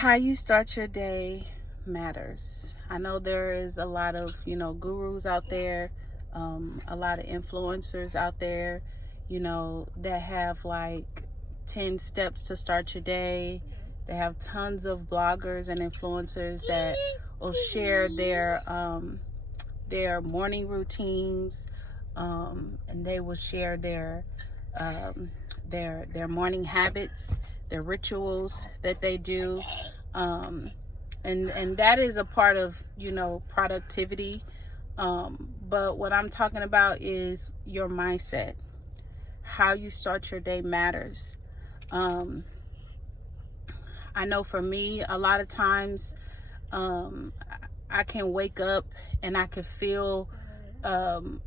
How you start your day matters. I know there is a lot of, gurus out there, a lot of influencers out there, that have like 10 steps to start your day. They have tons of bloggers and influencers that will share their morning routines, and they will share um, their morning habits, their rituals that they do, um, and that is a part of productivity. But what I'm talking about is your mindset. How you start your day matters. Um, I know for me, a lot of times, um, I can wake up and um,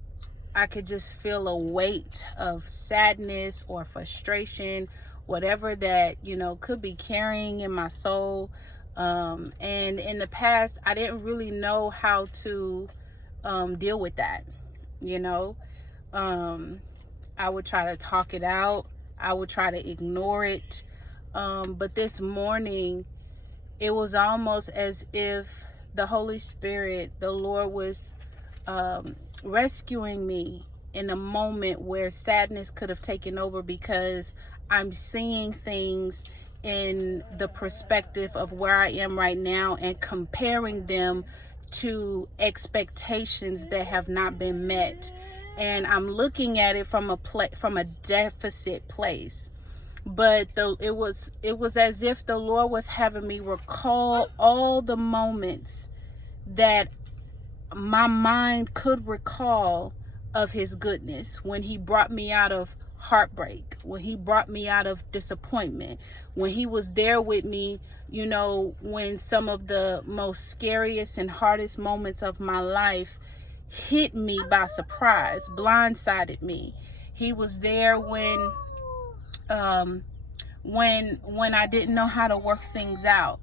I could just feel a weight of sadness or frustration, whatever that, could be carrying in my soul. And in the past, I didn't really know how to deal with that, you know. Um, I would try to talk it out. I would try to ignore it. But this morning, it was almost as if the Holy Spirit, the Lord, was rescuing me in a moment where sadness could have taken over, because I'm seeing things in the perspective of where I am right now and comparing them to expectations that have not been met, and I'm looking at it from a deficit place. But it was as if the Lord was having me recall all the moments that my mind could recall of his goodness, when he brought me out of heartbreak, when he brought me out of disappointment, when he was there with me, when some of the most scariest and hardest moments of my life hit me by surprise, blindsided me. He was there um when I didn't know how to work things out.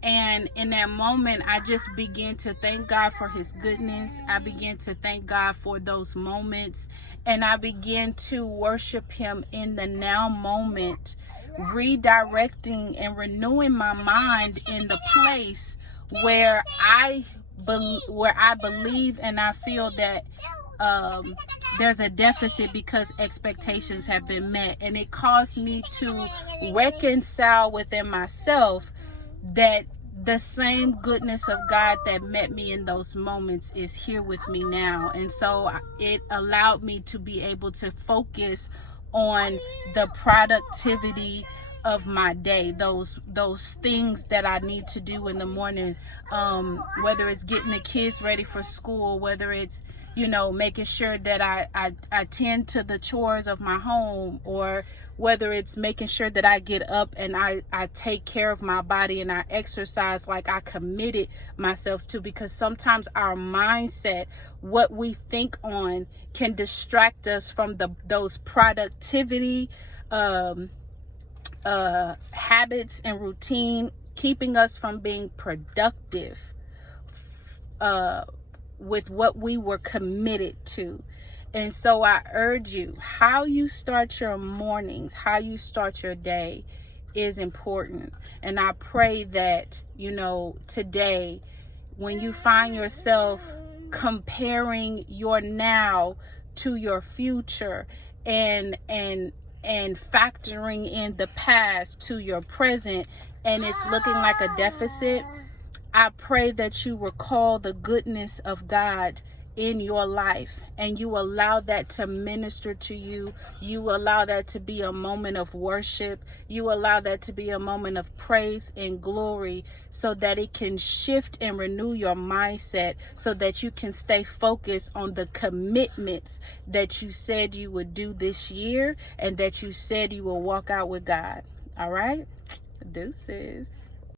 And in that moment, I just began to thank God for his goodness. I began to thank God for those moments. And I began to worship him in the now moment, redirecting and renewing my mind in the place where where I believe and I feel that there's a deficit, because expectations have been met. And it caused me to reconcile within myself that the same goodness of God that met me in those moments is here with me now. And so it allowed me to be able to focus on the productivity of my day, those things that I need to do in the morning, whether it's getting the kids ready for school, whether it's making sure that I tend to the chores of my home, or whether it's making sure that I get up and I take care of my body and I exercise like I committed myself to. Because sometimes our mindset, what we think on, can distract us from those productivity habits and routine, keeping us from being productive with what we were committed to. And so I urge you, how you start your mornings, how you start your day is important. And I pray that, today, when you find yourself comparing your now to your future, and factoring in the past to your present, and it's looking like a deficit, I pray that you recall the goodness of God in your life, and you allow that to minister to you. You allow that to be a moment of worship. You allow that to be a moment of praise and glory, so that it can shift and renew your mindset, so that you can stay focused on the commitments that you said you would do this year, and that you said you will walk out with God. All right? Deuces.